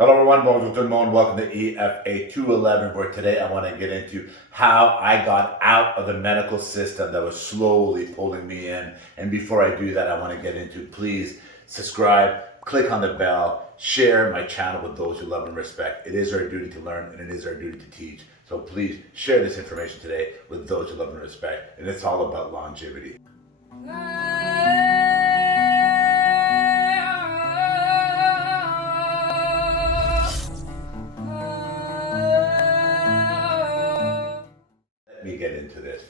Hello everyone, bonjour tout le monde. Welcome to EFA211, where today I want to get into how I got out of the medical system that was slowly pulling me in. And before I do that, I want to get into, please subscribe, click on the bell, share my channel with those you love and respect. It is our duty to learn and it is our duty to teach. So please share this information today with those you love and respect. And it's all about longevity. Let me get into this.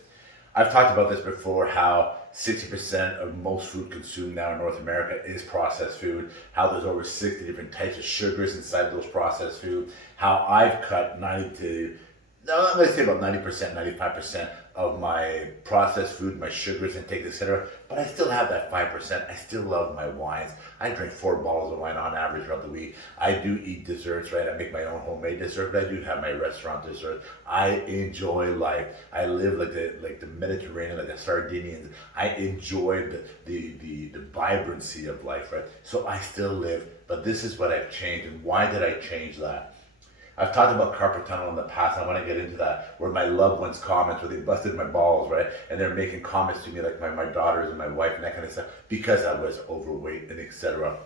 I've talked about this before, how 60% of most food consumed now in North America is processed food, how there's over 60 different types of sugars inside those processed food, how I've cut 90%, 95% of my processed food, my sugars intake, etc. But I still have that 5%. I still love my wines. I drink 4 bottles of wine on average throughout the week. I do eat desserts, right? I make my own homemade dessert, but I do have my restaurant dessert. I enjoy life. I live like the Mediterranean, like the Sardinians. I enjoy the vibrancy of life, right? So I still live, but this is what I've changed. And why did I change that? I've talked about Carpel Tunnel in the past. I want to get into that, where my loved ones comments, where they busted my balls, right? And they're making comments to me like my daughters and my wife and that kind of stuff, because I was overweight and etc.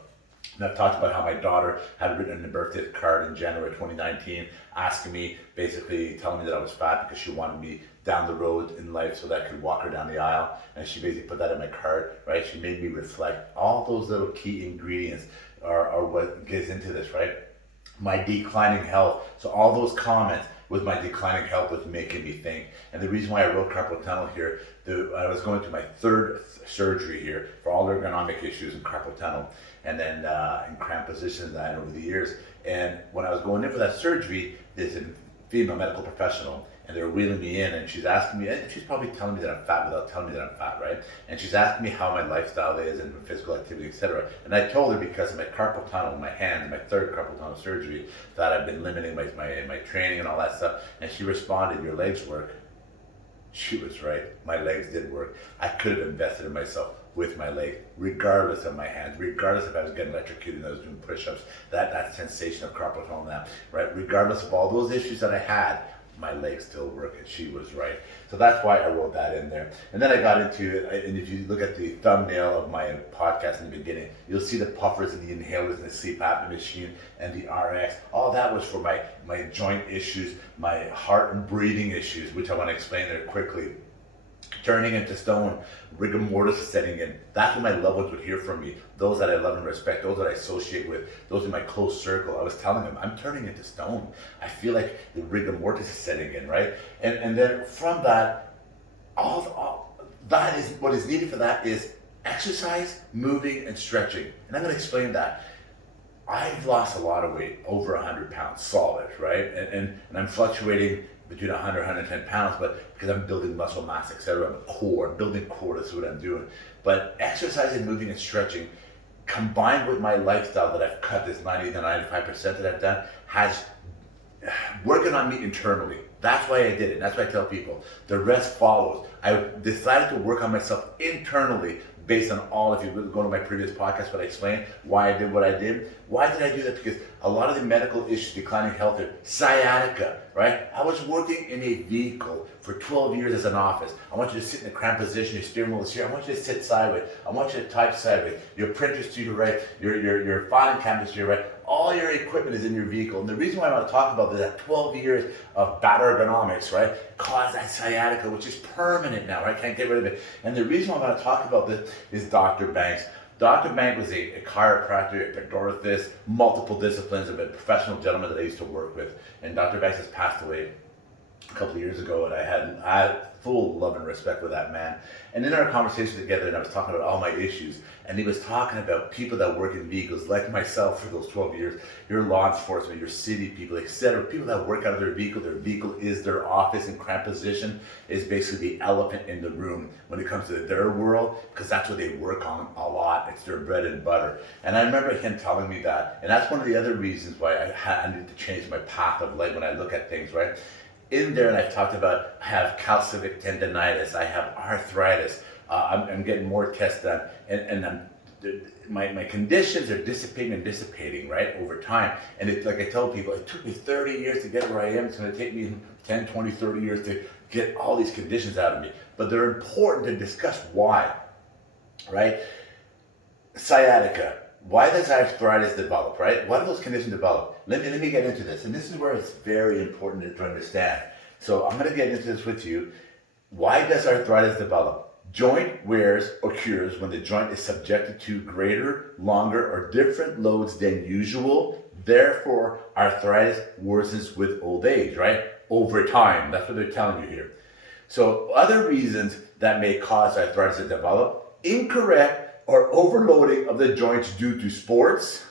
And I've talked about how my daughter had written a birthday card in January 2019, asking me, basically telling me that I was fat because she wanted me down the road in life so that I could walk her down the aisle. And she basically put that in my card, right? She made me reflect. All those little key ingredients are what gets into this, right? My declining health. So all those comments with my declining health was making me think. And the reason why I wrote Carpel Tunnel here, I was going through my third surgery here for all ergonomic issues in Carpel Tunnel, and then in cramped positions that I had over the years. And when I was going in for that surgery, there's a female medical professional, and they were wheeling me in, and she's asking me, and she's probably telling me that I'm fat without telling me that I'm fat, right? And she's asking me how my lifestyle is and physical activity, etc. And I told her, because of my carpal tunnel in my hand, my third carpal tunnel surgery, that I've been limiting my training and all that stuff. And she responded, "Your legs work." She was right. My legs did work. I could have invested in myself with my legs, regardless of my hands, regardless if I was getting electrocuted and I was doing push-ups, that sensation of carpal tunnel now, right? Regardless of all those issues that I had, my legs still work, and she was right. So that's why I wrote that in there. And then I got into it, and if you look at the thumbnail of my podcast in the beginning, you'll see the puffers and the inhalers and the sleep apnea machine and the RX. All that was for my joint issues, my heart and breathing issues, which I want to explain there quickly. Turning into stone, rigor mortis is setting in. That's what my loved ones would hear from me. Those that I love and respect, those that I associate with, those in my close circle. I was telling them, I'm turning into stone. I feel like the rigor mortis is setting in, right? And then from that, all that is what is needed for that is exercise, moving, and stretching. And I'm going to explain that. I've lost a lot of weight, over 100 pounds, solid, right? And I'm fluctuating between 100 and 110 pounds, but because I'm building muscle mass, etc. I'm building core, that's what I'm doing. But exercising, moving, and stretching, combined with my lifestyle that I've cut, this 90 to 95% that I've done, has working on me internally. That's why I did it. That's why I tell people. The rest follows. I decided to work on myself internally based on all, if you go to my previous podcast, what I explained, why I did what I did. Why did I do that? Because a lot of the medical issues, declining health, sciatica, right? I was working in a vehicle for 12 years as an office. I want you to sit in a cramped position, your steering wheel is here. I want you to sit sideways. I want you to type sideways. Your printer's to your right, your filing cabinet's to your right. All your equipment is in your vehicle. And the reason why I want to talk about this, that 12 years of bad ergonomics, right, caused that sciatica, which is permanent now, right? Can't get rid of it. And the reason why I want to talk about this is Dr. Banks. Dr. Banks was a chiropractor, a orthotist, multiple disciplines, of a professional gentleman that I used to work with. And Dr. Banks has passed away a couple of years ago, and I had full love and respect for that man. And in our conversation together, and I was talking about all my issues, and he was talking about people that work in vehicles, like myself for those 12 years, your law enforcement, your city people, etc. People that work out of their vehicle is their office in cramped position, is basically the elephant in the room when it comes to their world, because that's what they work on a lot. It's their bread and butter. And I remember him telling me that, and that's one of the other reasons why I needed to change my path of life when I look at things, right? In there, and I've talked about, I have calcific tendonitis, I have arthritis, I'm getting more tests done, and I'm my conditions are dissipating, right, over time. And it's like I tell people, it took me 30 years to get where I am. It's going to take me 10, 20, 30 years to get all these conditions out of me. But they're important to discuss why, right? Sciatica. Why does arthritis develop, right? Why do those conditions develop? Let me get into this. And this is where it's very important to understand. So I'm going to get into this with you. Why does arthritis develop? Joint wears occurs when the joint is subjected to greater, longer, or different loads than usual. Therefore, arthritis worsens with old age, right? Over time. That's what they're telling you here. So other reasons that may cause arthritis to develop: incorrect or overloading of the joints due to sports,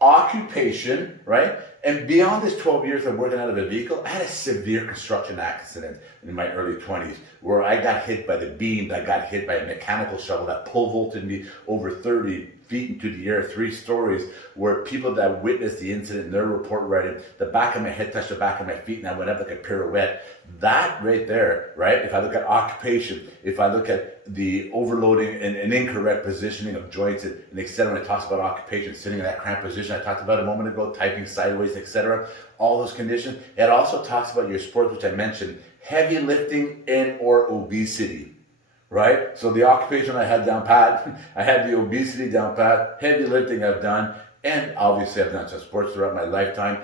occupation, right? And beyond this 12 years of working out of a vehicle, I had a severe construction accident in my early 20s where I got hit by the beam, I got hit by a mechanical shovel that pole vaulted me over 30 feet into the air, 3 stories, where people that witnessed the incident in their report writing, the back of my head touched the back of my feet and I went up like a pirouette. That right there, right? If I look at occupation, if I look at the overloading and incorrect positioning of joints and etc., when it talks about occupation, sitting in that cramped position I talked about a moment ago, typing sideways, etc., all those conditions. It also talks about your sports, which I mentioned, heavy lifting and or obesity. Right? So the occupation I had down pat, I had the obesity down pat, heavy lifting I've done, and obviously I've done some sports throughout my lifetime.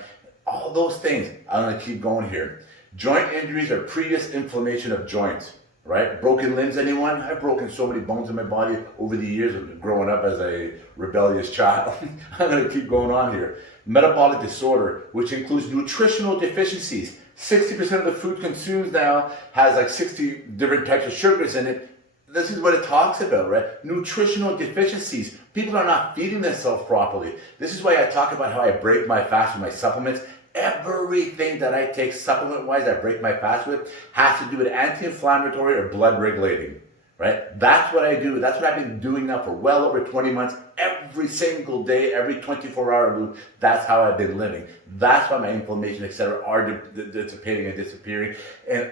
All those things, I'm going to keep going here. Joint injuries are previous inflammation of joints, right? Broken limbs, anyone? I've broken so many bones in my body over the years of growing up as a rebellious child. I'm going to keep going on here. Metabolic disorder, which includes nutritional deficiencies. 60% of the food consumed now has like 60 different types of sugars in it. This is what it talks about, right? Nutritional deficiencies. People are not feeding themselves properly. This is why I talk about how I break my fast with my supplements. Everything that I take supplement-wise, I break my fast with, has to do with anti-inflammatory or blood regulating, right? That's what I do. That's what I've been doing now for well over 20 months. Every single day, every 24-hour loop, that's how I've been living. That's why my inflammation, etc., are dissipating and disappearing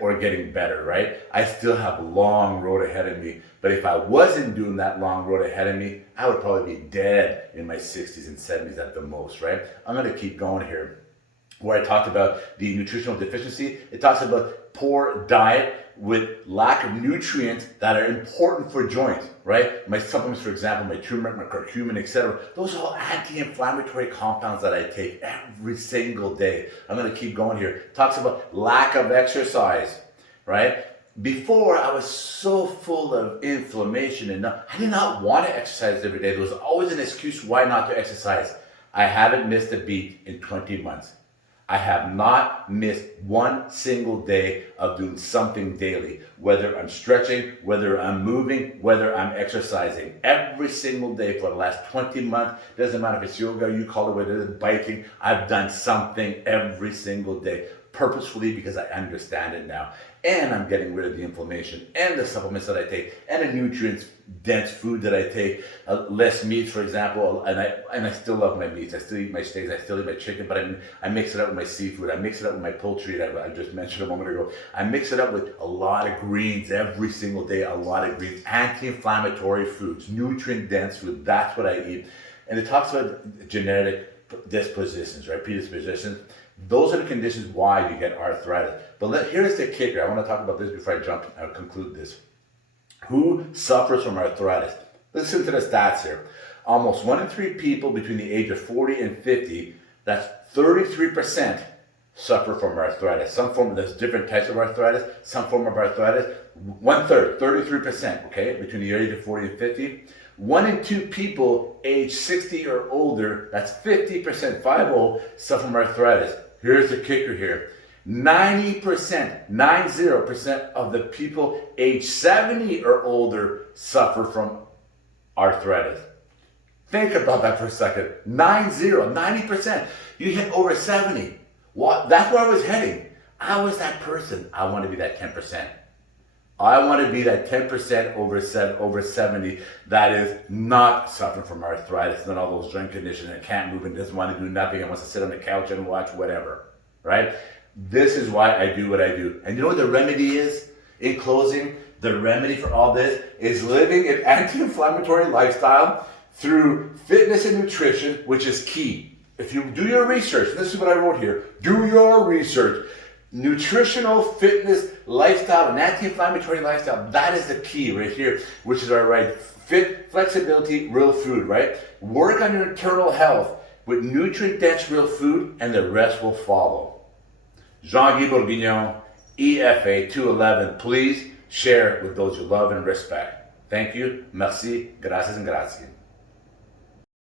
or getting better, right? I still have a long road ahead of me, but if I wasn't doing that long road ahead of me, I would probably be dead in my 60s and 70s at the most, right? I'm going to keep going here. Where I talked about the nutritional deficiency, it talks about poor diet with lack of nutrients that are important for joints, right? My supplements, for example, my turmeric, my curcumin, etc., those are all anti-inflammatory compounds that I take every single day. I'm going to keep going here. It talks about lack of exercise, right? Before, I was so full of inflammation and I did not want to exercise every day. There was always an excuse why not to exercise. I haven't missed a beat in 20 months. I have not missed one single day of doing something daily, whether I'm stretching, whether I'm moving, whether I'm exercising. Every single day for the last 20 months, doesn't matter if it's yoga, you call it whether it's biking, I've done something every single day, purposefully because I understand it now. And I'm getting rid of the inflammation and the supplements that I take and the nutrients-dense food that I take, less meat, for example, and I still love my meats. I still eat my steaks, I still eat my chicken, but I mix it up with my seafood. I mix it up with my poultry that I just mentioned a moment ago. I mix it up with a lot of greens every single day, a lot of greens, anti-inflammatory foods, nutrient-dense food. That's what I eat. And it talks about genetic dispositions, right? Predispositions. Those are the conditions why you get arthritis. But here's the kicker. I want to talk about this before I conclude this. Who suffers from arthritis? Listen to the stats here. Almost 1 in 3 people between the age of 40 and 50, that's 33%, suffer from arthritis. There's different types of arthritis. Some form of arthritis, 1/3, 33%, okay, between the age of 40 and 50. 1 in 2 people age 60 or older, that's 50%, 50, suffer from arthritis. Here's the kicker here. 90% of the people age 70 or older suffer from arthritis. Think about that for a second. 90%. You hit over 70. That's where I was heading. I was that person. I want to be that 10%. I want to be that 10% over 70 that is not suffering from arthritis and all those joint conditions and can't move and doesn't want to do nothing and wants to sit on the couch and watch whatever, right? This is why I do what I do. And you know what the remedy is? In closing, the remedy for all this is living an anti-inflammatory lifestyle, through fitness and nutrition, which is key. If you do your research, and this is what I wrote here, do your research. Nutritional fitness lifestyle, an anti-inflammatory lifestyle, that is the key right here, which is our right. Fit, flexibility, real food, right? Work on your internal health with nutrient-dense real food, and the rest will follow. Jean-Guy Bourguignon, EFA211. Please share with those you love and respect. Thank you. Merci. Gracias and grazie.